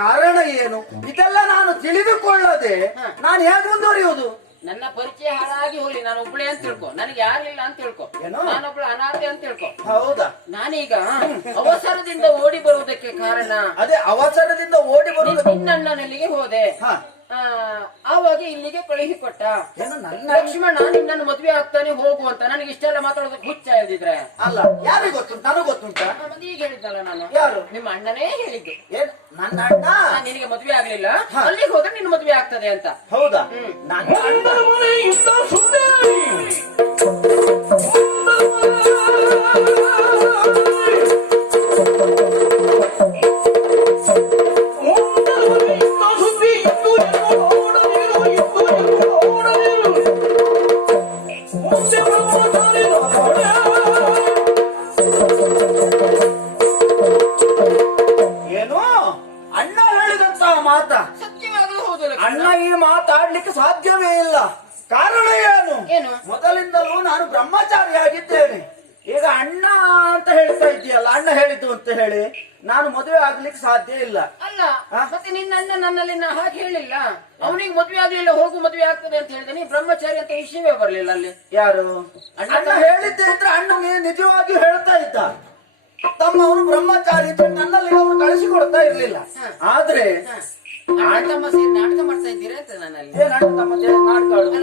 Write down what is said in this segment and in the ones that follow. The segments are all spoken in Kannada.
ಕಾರಣ ಏನು ಇದೆಲ್ಲ ನಾನು ತಿಳಿದುಕೊಳ್ಳದೆ ನಾನು ಹೇಗೆ ಮುಂದುವರಿಯುವುದು? ನನ್ನ ಪರಿಚಯ ಹಾಳಾಗಿ ಹೋಗ್ಲಿ, ನಾನು ಒಬ್ಬಳೇ ಅಂತ ತಿಳ್ಕೊ, ನನಗೆ ಯಾರಿಲ್ಲ ಅಂತ ತಿಳ್ಕೊ, ನಾನೊಬ್ಳು ಅನಾಥೆ ಅಂತ ತಿಳ್ಕೊ. ಹೌದಾ? ನಾನೀಗ ಅವಸರದಿಂದ ಓಡಿ ಬರುವುದಕ್ಕೆ ಕಾರಣ ಅದೇ ಅವಸರದಿಂದ ಓಡಿ ಬರುವುದು. ನಿನ್ನಣ್ಣನಲ್ಲಿಗೆ ಹೋದೆ, ಆವಾಗ ಇಲ್ಲಿಗೆ ಕಳುಹಿ ಕೊಟ್ಟ. ಲಕ್ಷ್ಮಣ ನಿನ್ನನ್ನು ಮದ್ವೆ ಆಗ್ತಾನೆ ಹೋಗು ಅಂತ. ನನಗೆ ಇಷ್ಟೆಲ್ಲ ಮಾತಾಡೋದಕ್ಕೆ ಹುಚ್ಚ ಇಲ್ದಿದ್ರೆ ಅಲ್ಲ. ಯಾರಿಗೆ ಗೊತ್ತುಂಟು? ನನಗೆ ಗೊತ್ತುಂಟ. ಮತ್ತೆ ಈಗ ಹೇಳಿದ್ದಲ್ಲ ನಾನು. ಯಾರು? ನಿಮ್ಮ ಅಣ್ಣನೇ ಹೇಳಿದ್ದು. ನನ್ನ ಅಣ್ಣ ನಿನಗೆ ಮದ್ವೆ ಆಗ್ಲಿಲ್ಲ, ಅಲ್ಲಿಗೆ ಹೋದ್ರೆ ನಿನ್ನ ಮದ್ವೆ ಆಗ್ತದೆ ಅಂತ. ಹೌದಾ? ನನ್ನ ಅಣ್ಣ ಅಣ್ಣ ಈ ಮಾತಾಡ್ಲಿಕ್ಕೆ ಸಾಧ್ಯವೇ ಇಲ್ಲ. ಕಾರಣ ಏನು? ಮೊದಲಿಂದಲೂ ನಾನು ಬ್ರಹ್ಮಚಾರಿಯಾಗಿದ್ದೇನೆ. ಈಗ ಅಣ್ಣ ಅಂತ ಹೇಳ್ತಾ ಇದೆಯಲ್ಲ, ಅಣ್ಣ ಹೇಳಿದ್ದು ಅಂತ ಹೇಳಿ ನಾನು ಮದುವೆ ಆಗ್ಲಿಕ್ಕೆ ಸಾಧ್ಯ ಇಲ್ಲ. ಅಲ್ಲ, ಮತ್ತೆ ನಿನ್ನ ಅಣ್ಣ ನನ್ನಲ್ಲಿ ಹಾಗೆ ಹೇಳಿಲ್ಲ. ಅವನಿಗೆ ಮದುವೆ ಆಗ್ಲಿಲ್ಲ, ಹೋಗು ಮದುವೆ ಆಗ್ತದೆ ಅಂತ ಹೇಳಿದ್ರೆ ನೀ ಬ್ರಹ್ಮಚಾರಿ ಅಂತ ವಿಷಯವೇ ಬರ್ಲಿಲ್ಲ ಅಲ್ಲಿ. ಯಾರು? ಅಣ್ಣ ಹೇಳಿದ್ದೆ ಅಂದ್ರೆ ಅಣ್ಣ ನಿಜವಾಗಿ ಹೇಳ್ತಾ ಇದ್ದ. ತಮ್ಮ ಅವನು ಬ್ರಹ್ಮಚಾರಿ ಅಂತ ನನ್ನಲ್ಲಿ ಅವನು ಕಳಿಸಿಕೊಡ್ತಾ ಇರ್ಲಿಲ್ಲ. ಆದ್ರೆ ತಮ್ಮ ಸೇರಿ ನಾಟಕ ಮಾಡ್ತಾ ಇದ್ದೀರಾ ಅಂತ ನನ್ನಲ್ಲಿ.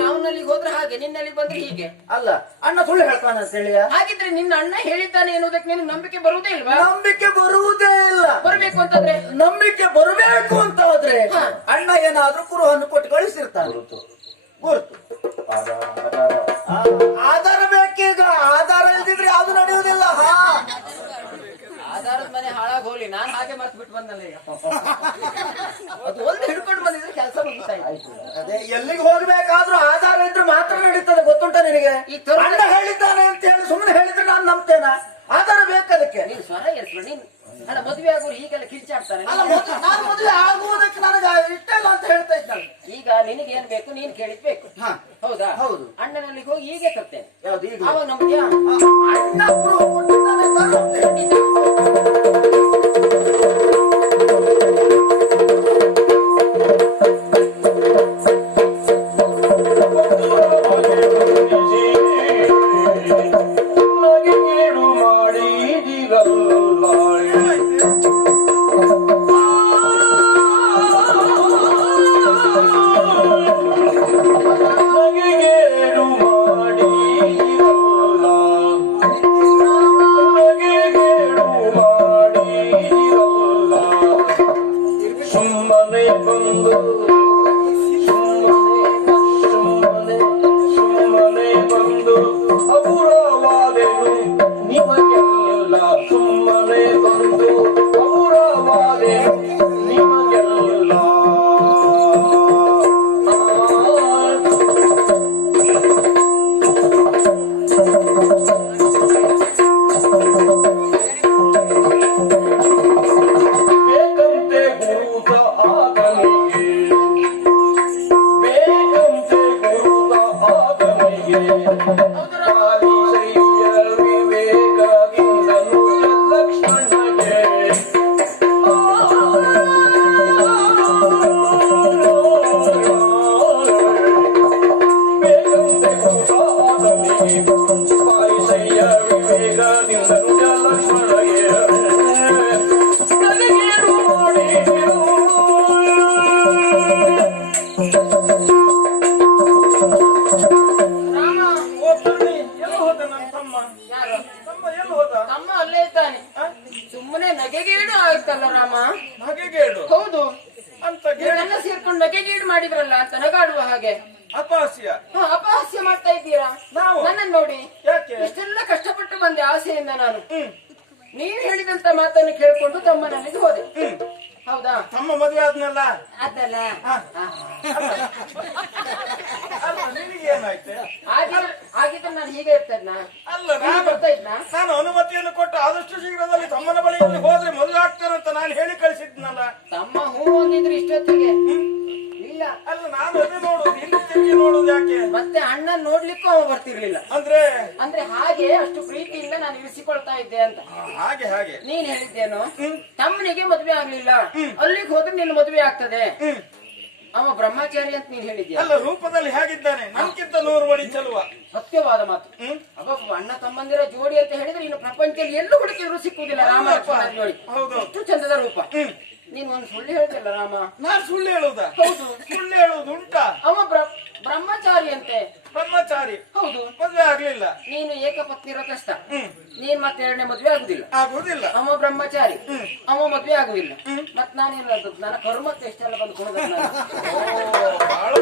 ಅವನಲ್ಲಿ ಹೋದ್ರೆ ಹಾಗೆ, ನಿನ್ನಲ್ಲಿ ಬಂದ್ರೆ ಹೀಗೆ. ಅಲ್ಲ, ಅಣ್ಣ ಸುಳ್ಳು ಹೇಳ್ತಾನೆ ಅಂತ ಹೇಳಿ. ಹಾಗಿದ್ರೆ ನಿನ್ನ ಅಣ್ಣ ಹೇಳಿದ್ದಾನೆ ಎನ್ನುವುದಕ್ಕೆ ನಿನ್ನ ನಂಬಿಕೆ ಬರುವುದೇ ಇಲ್ವಾ? ನಂಬಿಕೆ ಬರುವುದೇ ಇಲ್ಲ. ಬರಬೇಕು ಅಂತಂದ್ರೆ, ನಂಬಿಕೆ ಬರಬೇಕು ಅಂತ ಹೋದ್ರೆ ಅಣ್ಣ ಏನಾದ್ರೂ ಕುರುಹನ್ನು ಕೊಟ್ಟು ಕಳಿಸಿರ್ತಾನೆ. ಗುರುತು ಆಧಾರ ಬೇಕೀಗ. ಆಧಾರ ಇಲ್ದಿದ್ರೆ ಯಾವ್ದು ನಡೆಯುವುದಿಲ್ಲ. ಆಧಾರದ ಮನೆ ಹಾಳಾಗಿ ಹೋಗ್ಲಿ, ನಾನ್ ಹಾಗೆ ಮರ್ತು ಬಿಟ್ಟು ಬಂದಲ್ಲ. ಈಗ ಅದು ಒಂದು ಹಿಡ್ಕೊಂಡು ಬಂದಿದ್ರೆ ಕೆಲಸ ಮುಗಿತಾ ಇತ್ತು. ಅದೇ ಎಲ್ಲಿಗೆ ಹೋಗ್ಬೇಕಾದ್ರೂ ಆಧಾರ ಇದ್ರೆ ಮಾತ್ರ ನಡೀತದೆ. ಗೊತ್ತುಂಟ ನಿನಗೆ? ಅಣ್ಣ ಹೇಳಿದ್ದಾನೆ ಅಂತ ಹೇಳಿ ಸುಮ್ಮನೆ ಹೇಳಿದ್ರೆ ನಾನು ನಂಬ್ತೇನ? ಆಧಾರ ಬೇಕದಕ್ಕೆ. ನೀನು ಸ್ವರ ಏರ್ಸ್ಬಿಡು. ನೀನು ಅಲ್ಲ, ಮದುವೆ ಆಗೋರು ಹೀಗೆಲ್ಲ ಕಿರ್ಚಾಡ್ತಾರೆ. ನಾನು ಮದುವೆ ಆಗುವುದಕ್ಕೆ ನನಗೆ ಇಷ್ಟ ಇಲ್ಲ ಅಂತ ಹೇಳ್ತಾ ಇದ್ದಾನೆ. ಈಗ ನಿನಗೆ ಏನ್ ಬೇಕು ನೀನ್ ಕೇಳಿದ್ ಬೇಕು. ಹೌದಾ? ಹೌದು. ಅಣ್ಣನಲ್ಲಿ ಹೋಗಿ ಹೀಗೆ ತರ್ತೇನೆ. ಯಾವ್ದು? ಅವಾಗ ನಮ್ಗೆ ಅಣ್ಣ ಕೊಟ್ಟಿದ್ದಾನೆ. ಸುಮ್ಮನೆ ನಗೆಗೇಡು ಆಯ್ತಲ್ಲ ರಾಮ. ನಗೆಗೇಡು? ಹೌದು. ಅಂತ ಎಲ್ಲ ಸೇರ್ಕೊಂಡು ನಗೆಗೇಡು ಮಾಡಿದ್ರಲ್ಲ ಅಂತ ನಗಾಡುವ ಹಾಗೆ. ಅಪಹಾಸ್ಯ? ಅಪಹಾಸ್ಯ ಮಾಡ್ತಾ ಇದ್ದೀರಾ ನನ್ನನ್ನು ನೋಡಿ. ಇಷ್ಟೆಲ್ಲ ಕಷ್ಟಪಟ್ಟು ಬಂದೆ ಆಸೆಯಿಂದ ನಾನು. ನೀನು ಹೇಳಿದಂತ ಮಾತನ್ನು ಕೇಳ್ಕೊಂಡು ತಮ್ಮನಲ್ಲಿ ಹೋದೆ. ಹೌದಾ? ತಮ್ಮ ಮದುವೆ ಆದ್ನಲ್ಲ ಅದಲ್ಲ. ಏನಾಯ್ತು? ಆಗಿದ್ರೆ ನಾನು ಹೀಗೆ ಇರ್ತೇನ? ಅಲ್ಲ, ನಾನು ಅನುಮತಿಯನ್ನು ಕೊಟ್ಟು ಆದಷ್ಟು ಶೀಘ್ರದಲ್ಲಿ ತಮ್ಮನ ಬಳಿಯಲ್ಲಿ ಹೋದ್ರೆ ಮದುವೆ ಆಗ್ತಾರಂತ ನಾನು ಹೇಳಿ ಕಳಿಸಿದ್ನಲ್ಲ. ತಮ್ಮ ಹೂ ಅಂದಿದ್ರೆ ಇಷ್ಟೊತ್ತಿಗೆ ಈ ಇಲ್ಲ. ಅಲ್ಲ ನಾನು ಅದೇ ನೋಡುದು, ಹಿಂದೆ ತಿರುಗಿ ನೋಡುದು ಯಾಕೆ? ಮತ್ತೆ ಅಣ್ಣ ನೋಡ್ಲಿಕ್ಕೂ ಅವ ಬರ್ತಿರ್ಲಿಲ್ಲ. ಅಂದ್ರೆ ಹಾಗೆ ಅಷ್ಟು ಪ್ರೀತಿಯಿಂದ ನಾನು ಇರಿಸಿಕೊಳ್ತಾ ಇದ್ದೆ ಅಂತ. ಹಾಗೆ ಹಾಗೆ ನೀನ್ ಹೇಳಿದ್ದೇನು, ತಮ್ಮನಿಗೆ ಮದುವೆ ಆಗ್ಲಿಲ್ಲ, ಅಲ್ಲಿಗೆ ಹೋದ್ರೆ ನಿನ್ನ ಮದುವೆ ಆಗ್ತದೆ, ಅವ ಬ್ರಹ್ಮಚಾರಿ ಅಂತ ನೀನ್ ಹೇಳಿದ್ಯಾ? ಅಲ್ಲ, ರೂಪದಲ್ಲಿ ಹೇಗಿದ್ದಾನೆ, ನಮ್ಗಿಂತ 100 ಬಡಿ ಚಲುವ. ಸತ್ಯವಾದ ಮಾತು. ಅಬ್ಬ ಅಣ್ಣ ತಮ್ಮಂದಿರ ಜೋಡಿ ಅಂತ ಹೇಳಿದ್ರೆ ಇನ್ನು ಪ್ರಪಂಚದಲ್ಲಿ ಎಲ್ಲೂ ಹುಡುಕಿದ್ರು ಸಿಕ್ಕುವುದಿಲ್ಲ ರಾಮ ಲಕ್ಷ್ಮಣ ಜೋಡಿ. ಎಷ್ಟು ಚಂದದ ರೂಪ. ನೀನ್ ಒಂದು ಸುಳ್ಳು ಹೇಳ್ತಿಲ್ಲ ರಾಮ. ನಾನ್ ಸುಳ್ಳು ಹೇಳುದ? ಹೌದು, ಸುಳ್ಳು ಹೇಳುದು ಉಂಟಾ? ಅವ ಬ್ರಹ್ಮಚಾರಿ ಅಂತೆ. ಬ್ರಹ್ಮಚಾರಿ? ಹೌದು. ಮದ್ವೆ ಆಗ್ಲಿಲ್ಲ. ನೀನು ಏಕಪತ್ನಿ ಇರೋ ಕಷ್ಟ, ನೀನ್ ಮತ್ತೆ ಎರಡನೇ ಮದ್ವೆ ಆಗುದಿಲ್ಲ. ಅವ ಬ್ರಹ್ಮಚಾರಿ, ಅವ ಮದ್ವೆ ಆಗುದಿಲ್ಲ. ಮತ್ ನಾನೇನದು, ನನ್ನ ಕರ್ಮಕ್ಕೆ ಎಷ್ಟೆಲ್ಲ ಬಂದು ಕುಣದ ಬಹಳ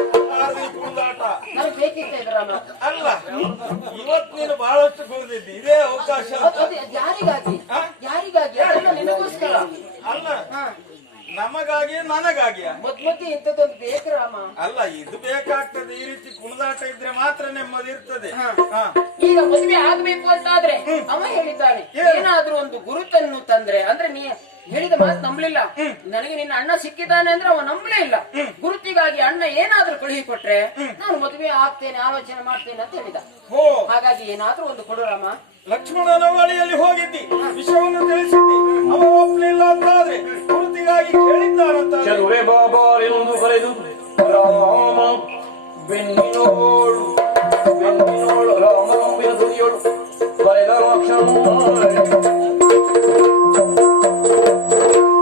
ಕುಣಿದಾಟ ನನಗೆ ಬೇಕಿತ್ತ ಇದು ರಾಮ. ಅಲ್ಲ, ಇವತ್ತು ನೀನು ಬಹಳಷ್ಟು ಕುಣಿದಿದ್ದಿ, ಇದೇ ಅವಕಾಶ. ಯಾರಿಗಾಗಿ ಯಾರಿಗಾಗಿ? ಅದೆಲ್ಲ ನಿನಗೋಸ್ಕರ ಅಲ್ಲ, ನಮಗಾಗಿ ನನಗಾಗಿ. ಮದ್ಮತಿ ಇಂಥದ್ದೊಂದು ಬೇಕು ರಾಮ. ಅಲ್ಲ, ಇದು ಬೇಕಾಗ್ತದೆ. ಈ ರೀತಿ ಕುಣಿದಾಟ ಇದ್ರೆ ಮಾತ್ರ ನೆಮ್ಮದಿ ಇರ್ತದೆ. ಈಗ ಮದುವೆ ಆಗ್ಬೇಕು ಅಂತಾದ್ರೆ ಅವ ಹೇಳಿದ್ದಾನೆ, ಏನಾದ್ರೂ ಒಂದು ಗುರುತನ್ನು ತಂದ್ರೆ, ಅಂದ್ರೆ ನೀ ಹೇಳಿದ ಮಾತು ನಂಬಲಿಲ್ಲ. ನನಗೆ ನಿನ್ನ ಅಣ್ಣ ಸಿಕ್ಕಿದ್ದಾನೆ ಅಂದ್ರೆ ಅವ ನಂಬಲೇ ಇಲ್ಲ. ಗುರುತಿಗಾಗಿ ಅಣ್ಣ ಏನಾದ್ರೂ ಕಳುಹಿ ಕೊಟ್ರೆ ನಾನು ಮದುವೆ ಆಗ್ತೇನೆ, ಆಲೋಚನೆ ಮಾಡ್ತೇನೆ ಅಂತ ಹೇಳಿದ. ಹಾಗಾಗಿ ಏನಾದ್ರೂ ಒಂದು ಕೊಡು ರಾಮ. ಲಕ್ಷ್ಮಣನ ಬಳಿಯಲ್ಲಿ ಹೋಗಿದ್ದಿ, ವಿಷಯವನ್ನು ತಿಳಿಸಿದ್ದಿ, ಅವ ಒಪ್ಪಲಿಲ್ಲ ಅಂತಾದ್ರೆ ಗುರುತಿಗಾಗಿ ಕೇಳಿದ್ದಾನಂತ. ಚಲುವೆ ಬಾಬಾರೆಂದು ಕರೆದು ರಾಮ ಬೆನ್ನಿನೋಳು ರಾಮನಂಬಿನ ದುಡಿಯೋಳು ಬರೆದ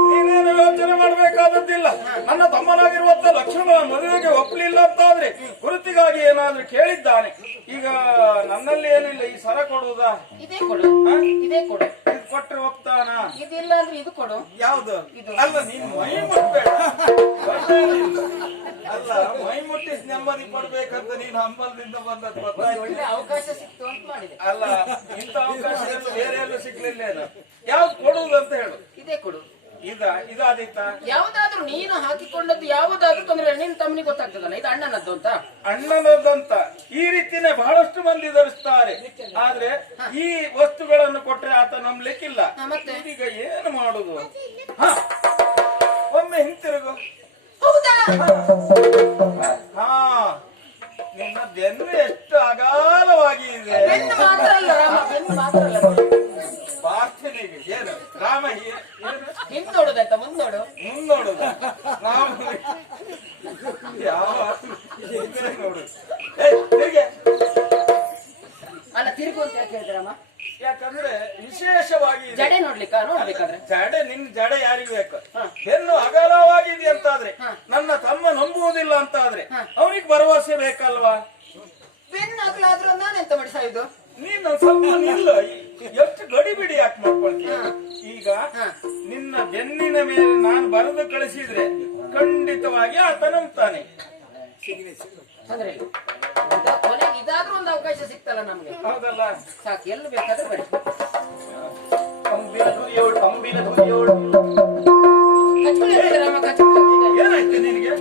ನೀನೇನು ಯೋಚನೆ ಮಾಡ್ಬೇಕಾದದ್ದಿಲ್ಲ. ನನ್ನ ತಮ್ಮನಾಗಿರುವಂತ ಲಕ್ಷ್ಮಣನ ಮದುವೆಗೆ ಒಪ್ಪಲಿಲ್ಲ ಅಂತಾದ್ರೆ ಗುರುತಿಗಾಗಿ ಏನಾದ್ರೂ ಕೇಳಿದ್ದಾನೆ. ಈಗ ನನ್ನಲ್ಲಿ ಏನಿಲ್ಲ, ಈ ಸರ ಕೊಡುವುದಾ? ಇದೇ ಕೊಡು, ಇದೇ ಕೊಡು. ಇದು ಕೊಟ್ಟರೆ ಒಪ್ತಾನ? ಇದಿಲ್ಲ ಅಂದ್ರೆ ಇದು ಕೊಡು. ಯಾವ್ದು? ಅಲ್ಲ, ನೀನ್ ಮೈ ಮುಟ್ಬೇಡ. ಅಲ್ಲ, ಮೈ ಮುಟ್ಟಿಸಿ ನೆಮ್ಮದಿ ಪಡ್ಬೇಕಂತ ನೀನು ಹಂಬಲದಿಂದ ಬಂದದ್ದು ಒಳ್ಳೆ ಅವಕಾಶ ಸಿಕ್ತು ಅಂತ ಮಾಡಿದೆ. ಅಲ್ಲ, ಇಂಥ ಅವಕಾಶ ಬೇರೆ ಎಲ್ಲೂ ಸಿಗ್ಲಿಲ್ಲ. ಯಾವ್ದು ಕೊಡುವುದು ಅಂತ ಹೇಳು. ಇದೇ ಕೊಡು. ಇದಾದಿತ್ತ? ಯಾವ್ದಾದ್ರು ನೀನು ಹಾಕಿಕೊಂಡದ್ದು ಯಾವುದಾದ್ರೂ ತೊಂದ್ರೆ ನಿನ್ ತಮ್ಮನಿಗೆ ಗೊತ್ತಾಗ್ತದಲ್ಲ, ಇದು ಅಣ್ಣನದ್ದು ಅಂತ. ಅಣ್ಣನದ್ದಂತ ಈ ರೀತಿನೇ ಬಹಳಷ್ಟು ಮಂದಿ ಧರಿಸ್ತಾರೆ. ಆದ್ರೆ ಈ ವಸ್ತುಗಳನ್ನು ಕೊಟ್ರೆ ಆತ ನಂಬಲಿಕ್ಕಿಲ್ಲ. ಮತ್ತೆ ಈಗ ಏನು ಮಾಡುದು? ಒಮ್ಮೆ ಹಿಂತಿರುಗು. ಹೌದಾ? ನಿನ್ನ ಬೆನ್ನು ಎಷ್ಟು ಅಗಾಲವಾಗಿ ಇದೆ. ಬೆನ್ನು ಮಾತ್ರ ಅಲ್ಲ ರಾಮ, ಬೆನ್ನು ಮಾತ್ರ ಅಲ್ಲ. ಪ್ರಾರ್ಥನೆಗೆ ಏನು ರಾಮ ಹಿಂದ್ ನೋಡುದಂತ ಮುಂದ್ ನೋಡು. ಮುಂದ್ ನೋಡುದ? ಯಾವ ನೋಡು. ಅಲ್ಲ, ತಿರುಗು ಅಂತ ಯಾಕೆ ಹೇಳಿದ್ರೆ ರಾಮ? ಯಾಕಂದ್ರೆ ವಿಶೇಷವಾಗಿ ಜಡೆ ನೋಡ್ಬೇಕಾದ್ರೆ ಜಡೆ, ನಿನ್ ಜಡೆ ಯಾರಿಗೂ ಬೇಕು? ಬೆನ್ನು ಅಗಲವಾಗಿದೆ ಅಂತಾದ್ರೆ, ನನ್ನ ತಮ್ಮ ನಂಬುವುದಿಲ್ಲ ಅಂತಾದ್ರೆ ಅವನಿಗೆ ಭರವಸೆ ಬೇಕಲ್ವಾ? ಬೆನ್ನು ಅಗಲಾದ್ರೂ ನಾನೆಂತ ಮಾಡಿ ಸಾಯುದು? ನೀನು ಸ್ವಲ್ಪ ನಿಲ್ಲ, ಎಷ್ಟು ಗಡಿಬಿಡಿ ಯಾಕೆ ಮಾಡ್ಕೊಳ್ತೀಯ? ಈಗ ನಿನ್ನ ಬೆನ್ನಿನ ಮೇಲೆ ನಾನು ಬರೆದು ಕಳಿಸಿದ್ರೆ ಖಂಡಿತವಾಗಿ ಆತ ನಂಬ್ತಾನೆ. ಅಂದ್ರೆ ಕೊನೆಗೆ ಇದಾದ್ರೂ ಒಂದು ಅವಕಾಶ ಸಿಕ್ತಲ್ಲ ನಮ್ಗೆ. ಹೌದಲ್ಲ? ಸಾಕು, ಎಲ್ಲಿ ಬೇಕಾದ್ರೆ ಬಡಿ. ಏನಾಯ್ತು ನಿನಗೆ?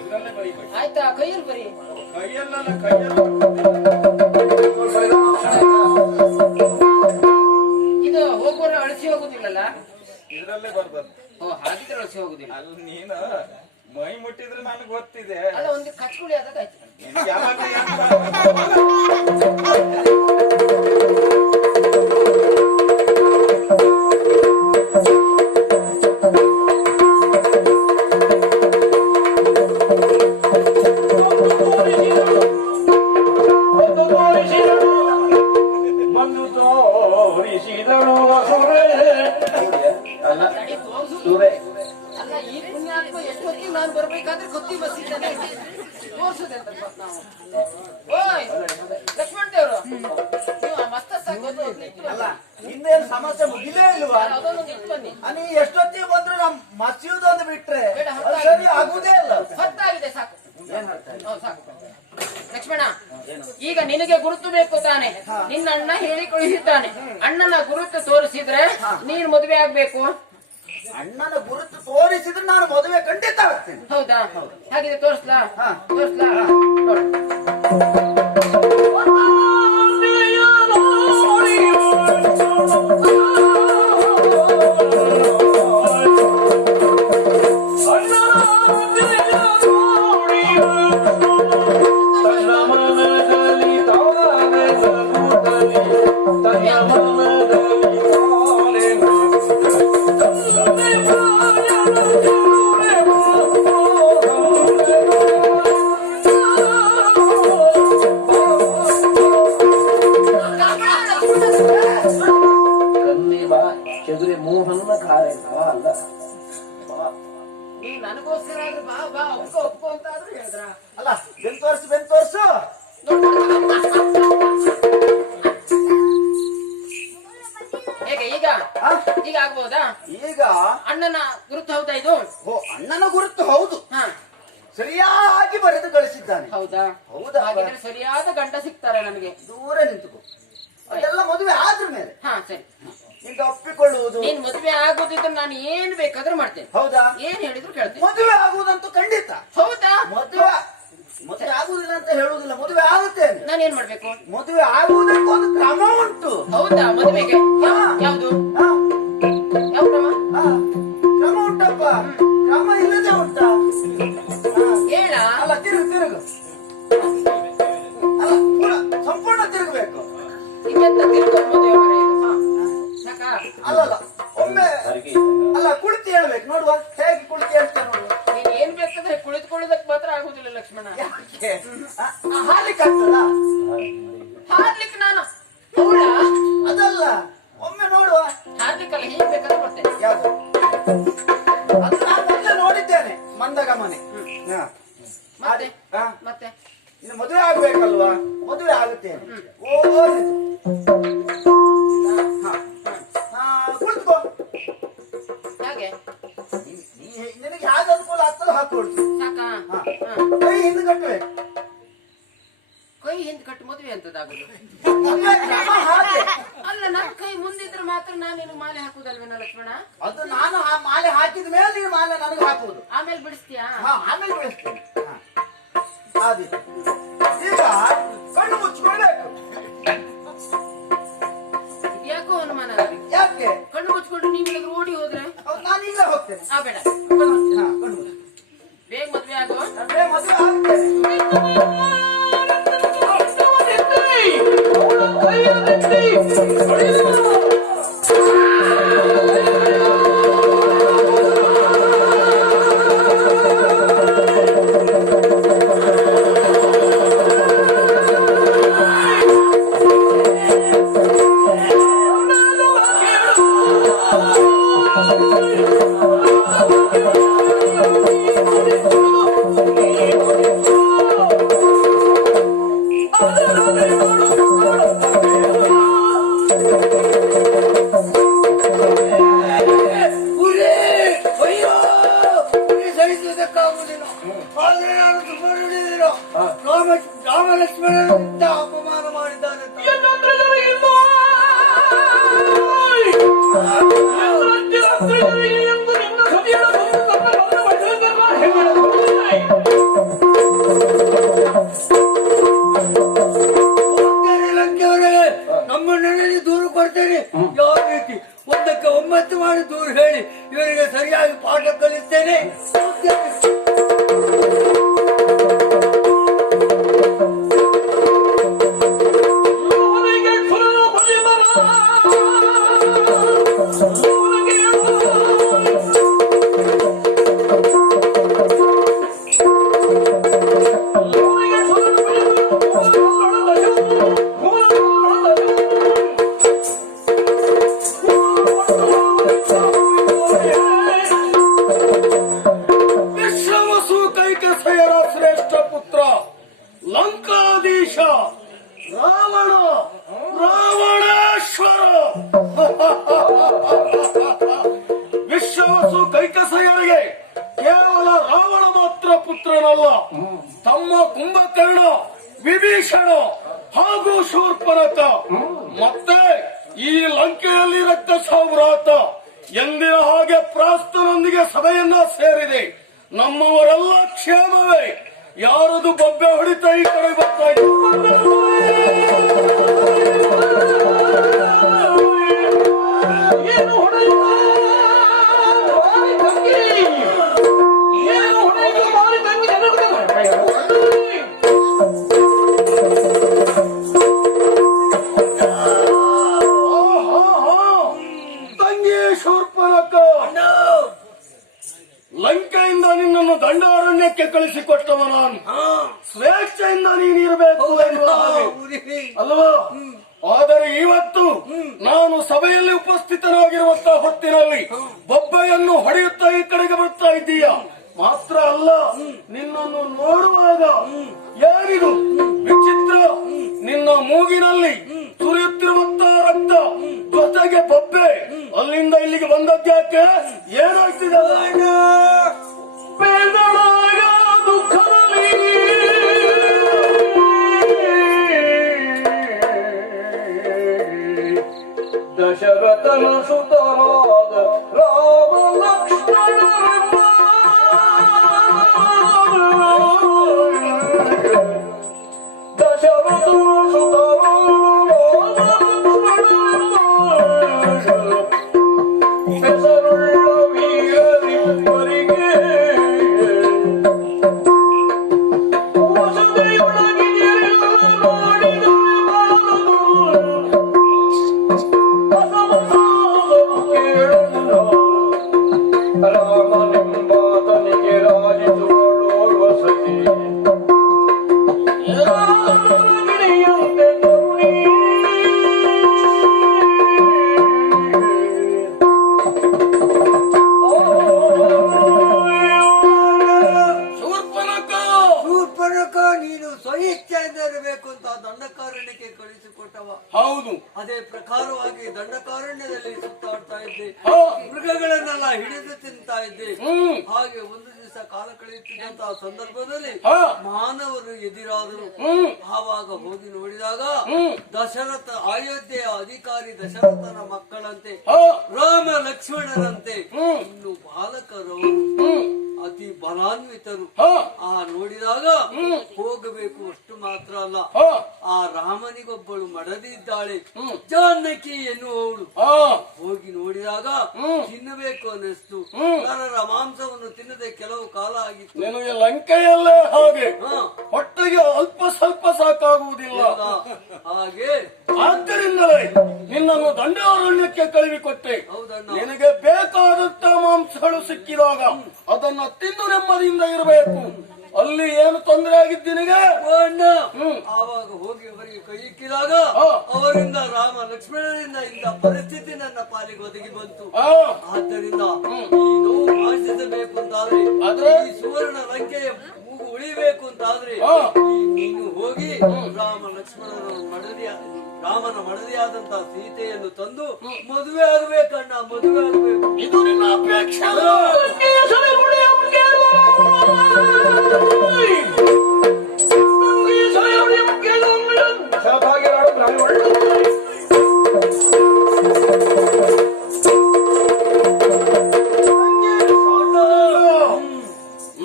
ಇದ್ರಲ್ಲೇ ಬರೀಬೇಕು. ಆಯ್ತಾ? ಕೈಯಲ್ಲಿ ಬರಿ. ಕೈಯಲ್ಲ, ಕೈಯಲ್ಲ. ಇದು ಹೋಗುವ ಅಳಿಸಿ ಹೋಗುದಿಲ್ಲಲ್ಲ? ಇದ್ರಲ್ಲೇ ಬರ್ಬಾರ್ದು. ಹಾಗಿದ್ರೆ ಅಳಿಸಿ ಹೋಗುದಿಲ್ಲ. ಅಲ್ಲಿ ನೀನು ಮೈ ಮುಟ್ಟಿದ್ರೆ ನನಗೆ ಗೊತ್ತಿದೆ. ಅಲ್ಲ, ಒಂದು ಕಚ್ಕುಳಿ ಆದಾಗಾಯ್ತು. ಅಲ್ಲ, ಈ ಪುಣ್ಯಾತ್ಮ ಎಷ್ಟೊತ್ತಿಗೆ ನಾನು ಬರ್ಬೇಕಾದ್ರೆ ಗೊತ್ತಿ ಬಸ್ಸಿದ್ದಾನೆ ತೋರ್ಸುದೆ ಅಂತ ನಾವು. ಓಯ್ ಲಕ್ಷ್ಮಣ ದೇವರು, ನೀವು ಮಸ್ತ ಅಲ್ಲ, ಹಿಂದೇನು ಸಮಸ್ಯೆ ಮುಗಿಲೇ ಇಲ್ವಾ? ಅದೊಂದು ಇಟ್ಟು ಬನ್ನಿ. ನೀ ಎಷ್ಟೊತ್ತಿಗೆ ಬಂದ್ರು ನಮ್ ಮಸಿಯುದೊಂದು ಬಿಟ್ರೆ ಅದು ಸರಿ ಆಗುದೇ ಇಲ್ಲ. ಹೊತ್ತಾಗಿದೆ, ಸಾಕು. ಸಾಕು ಲಕ್ಷ್ಮಣ, ಈಗ ನಿನಗೆ ಗುರುತು ಬೇಕು ತಾನೆ? ನಿನ್ನ ಅಣ್ಣ ಹೇಳಿ ಕಳುಹಿದ್ದಾನೆ. ಅಣ್ಣನ ಗುರುತು ತೋರಿಸಿದ್ರೆ ನೀನ್ ಮದುವೆ ಆಗ್ಬೇಕು. ಅಣ್ಣನ ಗುರುತು ತೋರಿಸಿದ್ರೆ ನಾನು ಮದುವೆ ಖಂಡಿತ ಆಗ್ತೀನಿ. ಹೌದಾ? ಹಾಗಿದ್ರೆ ತೋರಿಸ್ಲಾ? ತೋರಿಸ್ಲಾ? ನೋಡಿ. ನನ್ನ ಕಾರ್ಯ ಅಲ್ಲ. ನೀವ್ ನನಗೋಸ್ಕರ ಆದ್ರೆ ಬಾ ಬಾ ಒಪ್ಕೊ ಅಂತ ಆದ್ರೂ ಹೇಳಿದ್ರ ಅಲ್ಲ ಬೆಂತೋರ್ಸು ಹೇಗೆ ಈಗ ಆ? ಈಗ ಆಗ್ಬೋದಾ? ಈಗ ಅಣ್ಣನ ಗುರುತು ಹೌದಾ ಇದು? ಓ ಅಣ್ಣನ ಗುರುತು ಹೌದು, ಹಾ ಸರಿಯಾಗಿ ಬರೆದು ಕಳಿಸಿದ್ದಾನೆ. ಹೌದಾ? ಹೌದಾ? ಹಾಗಿದ್ರೆ ಸರಿಯಾದ ಗಂಡ ಸಿಗ್ತಾರೆ ನನಗೆ. ದೂರ ನಿಂತುಕೋ, ಅದೆಲ್ಲ ಮದುವೆ ಆದ್ರ ಮೇಲೆ ಹಾ ಸರಿ. ನಿಂದ ಒಪ್ಪಿಕೊಳ್ಳುವುದು. ನೀನ್ ಮದುವೆ ಆಗೋದಿದ್ರೆ ನಾನು ಏನ್ ಬೇಕಾದ್ರೂ ಮಾಡ್ತೇನೆ. ಹೌದಾ? ಏನ್ ಹೇಳಿದ್ರು ಕೇಳ್ತೇನೆ. ಮದುವೆ ಆಗುವುದಂತೂ ಖಂಡಿತ. ಹೌದಾ? ಮದುವೆ ಆಗುದಿಲ್ಲ ಅಂತ ಹೇಳುವುದಿಲ್ಲ, ಮದುವೆ ಆಗುತ್ತೇನೆ. ನಾನು ಏನ್ ಮಾಡ್ಬೇಕು? ಮದುವೆ ಆಗುವುದಕ್ಕೆ ಒಂದು ಕ್ರಮ ಉಂಟು. ಹೌದಾ? ಮದುವೆಗೆ ಯಾವ್ದು ಆ, ಯಾವ ಕ್ರಮ? ಆ, ಕ್ರಮ ಉಂಟಪ್ಪ. ಕ್ರಮ ಇಲ್ಲದೆ ಉಂಟಾ? ಹೇಳ. ಅಲ್ಲ ತಿರುಗು ಅಲ್ಲ ಪೂರ ಸಂಪೂರ್ಣ ತಿರುಗಬೇಕು. ಹಿಂಗೆಂತ ತಿರ್ಕೊಂಡು ಮದುವೆ ಮರೆಯುದು? ಹಾ. ಯಾಕ? ಅಲ್ಲಲ್ಲ ಒಮ್ಮೆ ಅಲ್ಲ ಕುಳಿತು ಹೇಳ್ಬೇಕು, ನೋಡುವ ಹೇಗೆ ಕುಳಿತು ಹೇಳ್ತೇನೆ ನೋಡುವ. ನೀನ್ ಏನ್ ಬೇಕಾದ್ರೆ ಕುಳಿತುಕೊಳ್ಳೋದಕ್ಕೆ ಮಾತ್ರ ಆಗುದಿಲ್ಲ ಲಕ್ಷ್ಮಣ. ಯಾಕೆ? ಹಾಲಿಕ್ಕೆ ಆಗ್ತದ? ಹಾರ್ಲಿಕ್ಕೆ ನಾನು ಹೌದಾ? ಅದಲ್ಲ, ಒಮ್ಮೆ ನೋಡುವ. ಹಾರ್ಲಿಕ್ಕಲ್ಲ, ಹೀಗೆ ಬೇಕಾದ್ರೆ ಬರ್ತೇನೆ. ಯಾವುದು? ಅದು ನಾನು ಮೊದಲೇ ನೋಡಿದ್ದೇನೆ, ಮಂದಗಮನೆ. ಹಾ. ಮತ್ತೆ ಹಾ. ಮತ್ತೆ ಇನ್ನು ಮದುವೆ ಆಗ್ಬೇಕಲ್ವಾ? ಮದುವೆ ಆಗುತ್ತೇನೆ. ಓ ಕುಳಿತುಕೋ. ಹಾಗೆ ನಿನಗೆ ಹೇಗೆ ಅನುಕೂಲ ಆಗ್ತದೆ ಹಾಕೊಳ್ತು. ಸಾಕಾ? ಹಾ. ಹಾ. ಕೈ ಹಿಂದೆ ಕಟ್ಟಬೇಕು. ಕೈ ಹಿಂದ್ ಕಟ್ಟು ಮದುವೆ ಅಂತದಾಗುದು? ಮದುವೆ ಕ್ರಮ ಹಾಗೆ. ಅಲ್ಲ, ನನ್ ಕೈ ಮುಂದಿದ್ರೆ ಮಾತ್ರ ನಾನು ನಿನಗೆ ಮಾಲೆ ಹಾಕುದಲ್ವೇನ ಲಕ್ಷ್ಮಣ? ಅದು ನಾನು ಆ ಮಾಲೆ ಹಾಕಿದ ಮೇಲೆ ನೀನು ಮಾಲೆ ನನಗೆ ಹಾಕುವುದು. ಆಮೇಲೆ ಬಿಡಿಸ್ತೀಯಾ? ಹಾ, ಆಮೇಲೆ ಬೆಳೆಸ್ತೇನೆ. ಆದೀತು. ಈಗ ಕಣ್ಣು ಮುಚ್ಕೊಳ್ಬೇಕು. ಯಾಕೋ ಅನುಮಾನ ನನಗೆ. ಯಾಕೆ? ಕಣ್ಣು ಮುಚ್ಕೊಂಡು ನೀವೇನಾದ್ರೂ ಓಡಿ ಹೋದ್ರೆ? ಹೌದು, ನಾನು ಈಗ ಹೋಗ್ತೇನೆ. ಆ ಬೇಡ, ಹಾ, ಕಣ್ಣು ಮುಚ್ಚು. ಬೇಗ ಮದ್ವೆ ಆಗೋ. ಅದೇ ಮದುವೆ ಆಗ್ತೇನೆ. ರಾಮಲಕ್ಷ್ಮಣರಿಂದ ಅಪಮಾನ ಮಾಡಿದ್ದಾನೆ. ನಮ್ಮನ್ನಲ್ಲಿ ದೂರು ಕೊಡ್ತೇನೆ. ಯಾವ ರೀತಿ 1ಕ್ಕೆ 9 ಮಾಡಿ ದೂರು ಹೇಳಿ ಇವರಿಗೆ ಸರಿಯಾಗಿ ಪಾಠ ಕಲಿಸ್ತೇನೆ. ಶ್ರೇಷ್ಠ ಪುತ್ರ ಲಂಕಾಧೀಶ ರಾವಣೇಶ್ವರ ವಿಶ್ವವಸು ಕೈಕಸೆಯರಿಗೆ ಕೇವಲ ರಾವಣ ಮಾತ್ರ ಪುತ್ರನಲ್ಲ, ತಮ್ಮ ಕುಂಭಕರ್ಣ, ವಿಭೀಷಣ ಹಾಗೂ ಶೂರ್ಪನಖ ಮತ್ತೆ ಈ ಲಂಕೆಯಲ್ಲಿ ರಕ್ತ ಸಾಮ್ರಾಟ ಎಂದಿನ ಹಾಗೆ ಪ್ರಾಸ್ತನೊಂದಿಗೆ ಸಭೆಯನ್ನ ಸೇರಿದೆ. ನಮ್ಮವರೆಲ್ಲ ಕ್ಷೇಮವೇ. ಯಾರದು ಬೊಬ್ಬೆ ಹೊಡಿತ ಈ ಕಡೆ ಬರ್ತಾ ತಂಗಿ ಶೂರ್ಪನಖ, ಲಂಕೆಯಿಂದ ನಿನ್ನನ್ನು ದಂಡಾರಣ್ಯಕ್ಕೆ ಕಳಿಸಿಕೊಟ್ಟವ ನಾನು. ಸ್ವೇಚ್ಛೆಯಿಂದ ನೀನಿರಬೇಕು ಅಲ್ವಾ? ಆದರೆ ಇವತ್ತು ನಾನು ಸಭೆಯಲ್ಲಿ ಉಪಸ್ಥಿತನಾಗಿರುವಂತಹ ಹೊತ್ತಿನಲ್ಲಿ ಬೊಬ್ಬೆಯನ್ನು ಹೊಡೆಯುತ್ತಾ ಈ ಕಡೆಗೆ ಬರ್ತಾ ಇದ್ದೀಯ. ಮಾತ್ರ ಅಲ್ಲ, ನಿನ್ನನ್ನು ನೋಡುವಾಗ ಯಾರಿದು ವಿಚಿತ್ರ, ನಿನ್ನ ಮೂಗಿನಲ್ಲಿ ಸುರಿಯುತ್ತಿರುವಂತಹ ರಕ್ತ ಜೊತೆಗೆ ಬೊಬ್ಬೆ, ಅಲ್ಲಿಂದ ಇಲ್ಲಿಗೆ ಬಂದದ್ಯಾಕೆ? ಏನಾಗ್ತಿದೆ? ದಶರಥನ ಸುತರಾದ ರಾಮ ಲಕ್ಷ್ಮಣರೆಂಬ ದಶರಥನ ಸುತರಾದ ಹೆಸರುಳ್ಳ ವೀರರಿಬ್ಬರಿಗೆ ರಾಮನೆಂಬಾತನಿಗೆ ರಾಜಿಸುವಳೋರ್ವ ಸಖಿ ಗಿಣಿಯಂತೆ ತರುಣಿ ಶೂರ್ಪನಖ ನೀನು ಸ್ವಇಚ್ಛೆಯಿಂದ ಇರಬೇಕು ಅಂತ ದಂಡಕಾರಣ್ಯಕ್ಕೆ ಕಳಿಸಿಕೊಟ್ಟವ. ಹೌದು, ಅದೇ ಪ್ರಕಾರವಾಗಿ ದಂಡಕಾರಣ್ಯದಲ್ಲಿ ಸುತ್ತಾಡ್ತಾ ಇದ್ದೆ, ಮೃಗಗಳನ್ನೆಲ್ಲ ಹಿಡಿದು ತಿಂತಾ ಇದ್ದೆ. ಹಾಗೆ ಒಂದು ದಿವಸ ಕಾಲ ಕಳೆಯುತ್ತಿದ್ದಂತಹ ಸಂದರ್ಭದಲ್ಲಿ ಮಾನವರು ಎದುರಾದರು. ಆವಾಗ ಹೋಗಿ ನೋಡಿದಾಗ ದಶರಥ, ಅಯೋಧ್ಯೆಯ ಅಧಿಕಾರಿ ದಶರಥನ ಮಕ್ಕಳಂತೆ, ರಾಮ ಲಕ್ಷ್ಮಣರಂತೆ ಇನ್ನು ಬಾಲಕರವರು ಅತಿ ಬಲಾನ್ವಿತರು. ನೋಡಿದಾಗ ಹೋಗಬೇಕು, ಅಷ್ಟು ಮಾತ್ರ ಅಲ್ಲ, ಆ ರಾಮನಿಗೊಬ್ಬಳು ಮಡದಿದ್ದಾಳೆ, ಜಾನಕಿ ಎನ್ನುವವಳು. ಹೋಗಿ ನೋಡಿದಾಗ ತಿನ್ನಬೇಕು ಅನ್ನಿಸ್ತು. ನರರ ಮಾಂಸವನ್ನು ತಿನ್ನದೆ ಕೆಲವು ಕಾಲ ಆಗಿತ್ತು. ನಿನಗೆ ಲಂಕೆಯಲ್ಲೇ ಹಾಗೆ ಹೊಟ್ಟೆಗೆ ಅಲ್ಪ ಸ್ವಲ್ಪ ಸಾಕಾಗುವುದಿಲ್ಲ. ಹಾಗೆ ಆದ್ದರಿಂದಲೇ ನಿನ್ನನ್ನು ದಂಡಾರಣ್ಯಕ್ಕೆ ಕಳುಹಿಕೊಟ್ಟೆ. ನಿನಗೆ ಬೇಕಾದಂತ ಮಾಂಸಗಳು ಸಿಕ್ಕಿದಾಗ ಅದನ್ನ ತಿಂದು ನೆಮ್ಮದಿಯಿಂದ ಇರಬೇಕು. ಅಲ್ಲಿ ಏನು ತೊಂದರೆ ಆಗಿದ್ದು ನಿನಗೆ? ಆವಾಗ ಹೋಗಿ ಅವರಿಗೆ ಕೈ ಇಕ್ಕಿದಾಗ ಅವರಿಂದ ರಾಮ ಲಕ್ಷ್ಮಣರಿಂದ ಇಂದ ಪರಿಸ್ಥಿತಿ ನನ್ನ ಪಾಲಿಗೆ ಒದಗಿ ಬಂತು. ಆದ್ದರಿಂದ ಈ ನೋವು ಮಾಡಿಸಬೇಕು ಅಂತಾದ್ರೆ, ಈ ಸುವರ್ಣ ಲಂಕೆಯ ಮೂಗು ಉಳಿಬೇಕು ಅಂತಾದ್ರೆ ನೀನು ಹೋಗಿ ರಾಮನ ಮಡದಿಯಾದಂತಹ ಸೀತೆಯನ್ನು ತಂದು ಮದುವೆ ಆಗಬೇಕಣ್ಣ, ಮದುವೆ ಆಗಬೇಕು. ಇದು ನಿನ್ನ ಅಪೇಕ್ಷೆ.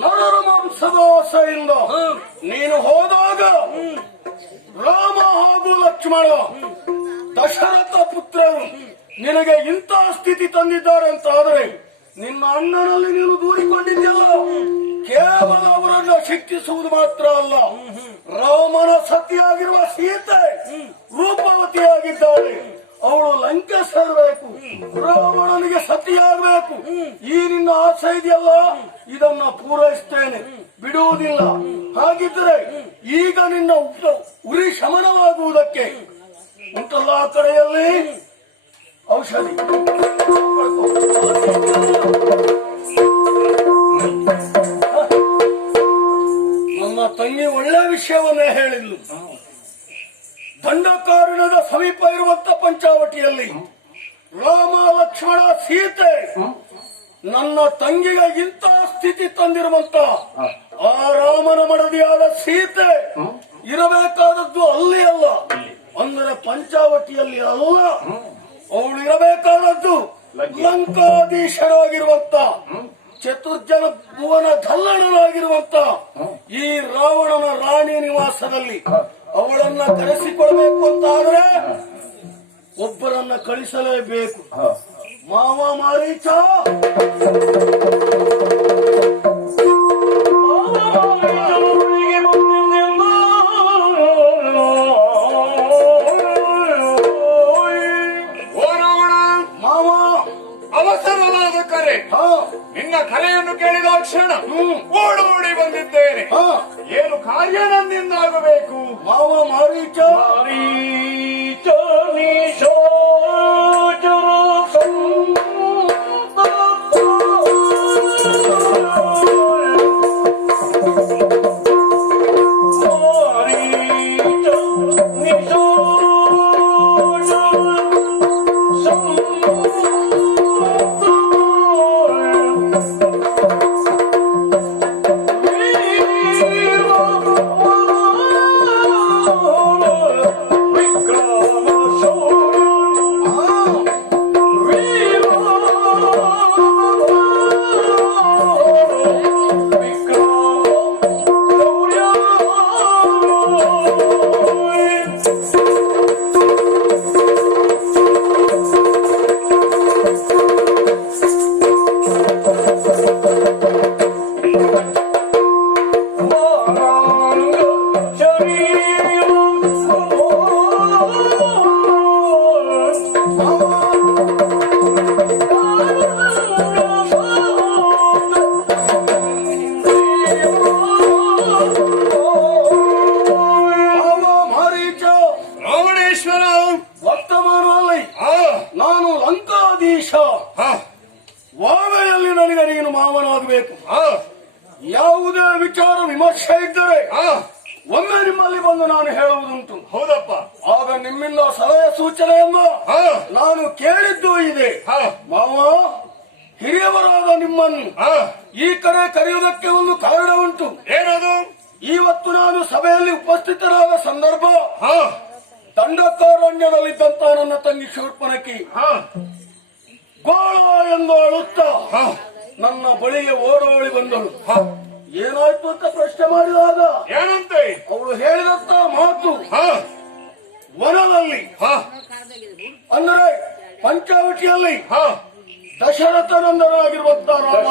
ನರರ ಮಾಂಸದ ಆಸೆಯಿಂದ ನೀನು ಹೋದಾಗ ರಾಮ ಹಾಗೂ ಲಕ್ಷ್ಮಣ ದಶರಥ ಪುತ್ರರು ನಿನಗೆ ಇಂಥ ಸ್ಥಿತಿ ತಂದಿದ್ದಾರೆ ಅಂತ ಆದರೆ ನಿನ್ನ ಅಣ್ಣನಲ್ಲಿ ನೀನು ದೂರಿಕೊಂಡಿದ್ದಲ್ಲ. ಕೇವಲ ಅವರನ್ನ ಶಿಕ್ಷಿಸುವುದು ಮಾತ್ರ ಅಲ್ಲ, ರಾಮನ ಸತಿಯಾಗಿರುವ ಸೀತೆ ರೂಪವತಿಯಾಗಿದ್ದಾಳೆ. ಅವಳು ಲಂಕೆ ಸೇರಬೇಕು, ರಾವಣನಿಗೆ ಸತಿಯಾಗಬೇಕು. ಈ ನಿನ್ನ ಆಸೆ ಇದೆಯಲ್ಲ, ಇದನ್ನ ಪೂರೈಸ್ತೇನೆ, ಬಿಡುವುದಿಲ್ಲ. ಹಾಗಿದ್ದರೆ ಈಗ ನಿನ್ನ ಉರಿ ಶಮನವಾಗುವುದಕ್ಕೆ ಉಂಟಲ್ಲ ಆ ಕಡೆಯಲ್ಲಿ ಔಷಧಿ. ನನ್ನ ತಂಗಿ ಒಳ್ಳೆ ವಿಷಯವನ್ನೇ ಹೇಳಿದ್ಲು. ದಂಡಕಾರಣ್ಯದ ಸಮೀಪ ಇರುವಂತ ಪಂಚಾವಟಿಯಲ್ಲಿ ರಾಮ ಲಕ್ಷ್ಮಣ ಸೀತೆ ನನ್ನ ತಂಗಿಗೆ ಇಂಥ ಸ್ಥಿತಿ ತಂದಿರುವಂತ ಆ ರಾಮನ ಮಡದಿಯಾದ ಸೀತೆ ಇರಬೇಕಾದದ್ದು ಅಲ್ಲಿ ಅಲ್ಲ, ಅಂದರೆ ಪಂಚಾವಟಿಯಲ್ಲಿ ಅಲ್ಲ. ಅವಳು ಇರಬೇಕಾದದ್ದು ಲಂಕಾಧೀಶರಾಗಿರುವಂತ, ಚತುರ್ಜನ ಭುವನ ಗಲ್ಲಣನಾಗಿರುವಂತ ಈ ರಾವಣನ ರಾಣಿ ನಿವಾಸದಲ್ಲಿ. ಅವಳನ್ನ ಕರೆಸಿಕೊಳ್ಬೇಕು ಅಂತ ಆದ್ರೆ ಒಬ್ಬರನ್ನ ಕಳಿಸಲೇಬೇಕು. ಮಾವ ಮಾರೀಚ, ಮಾವ ಅವಸರವಾದ ಕರೆ. ನಿನ್ನ ಕರೆಯನ್ನು ಕೇಳಿದ ಕ್ಷಣ ಓಡೋಡಿ ಬಂದಿದ್ದೇನೆ. ಏನು ಕಾರ್ಯ ನನ್ನಿಂದಾಗಬೇಕು? ಮಾವ ಮಾರೀಚ. ರಾವಣೇಶ್ವರ ವರ್ತಮಾನದಲ್ಲಿ ನಾನು ಲಂಕಾಧೀಶ ವಾವೆಯಲ್ಲಿ ನನಗೆ ನೀನು ಮಾವನಾಗಬೇಕು. ಯಾವುದೇ ವಿಚಾರ ವಿಮರ್ಶೆ ಇದ್ದರೆ ಒಮ್ಮೆ ನಿಮ್ಮಲ್ಲಿ ಬಂದು ನಾನು ಹೇಳುವುದುಂಟು. ಹೌದಪ್ಪ. ಆಗ ನಿಮ್ಮಿಂದ ಸಲಹೆ ಸೂಚನೆಯನ್ನು ನಾನು ಕೇಳಿದ್ದು ಇದೆ. ಮಾವ, ಹಿರಿಯವರಾದ ನಿಮ್ಮನ್ನು ಈ ಕಡೆ ಕರೆಯುವುದಕ್ಕೆ ಒಂದು ಕಾರಣ ಉಂಟು. ಏನದು? ಇವತ್ತು ನಾನು ಸಭೆಯಲ್ಲಿ ಉಪಸ್ಥಿತರಾದ ಸಂದರ್ಭ ದಂಡಕಾರಣ್ಯದಲ್ಲಿದ್ದಂತ ನನ್ನ ತಂಗಿ ಶೂರ್ಪನಖಿ ಗೋಳ ಎಂದು ಅಳುತ್ತಾ ನನ್ನ ಬಳಿಗೆ ಓಡೋಳಿ ಬಂದಳು. ಏನಾಯ್ತು ಅಂತ ಪ್ರಶ್ನೆ ಮಾಡಿದಾಗ ಏನಂತೆ? ಅವಳು ಹೇಳಿದಂತ ಮಾತು, ವನದಲ್ಲಿ ಅಂದರೆ ಪಂಚಾವಟಿಯಲ್ಲಿ ದಶರಥನಂದನಾಗಿರುವಂತ ರಾಮ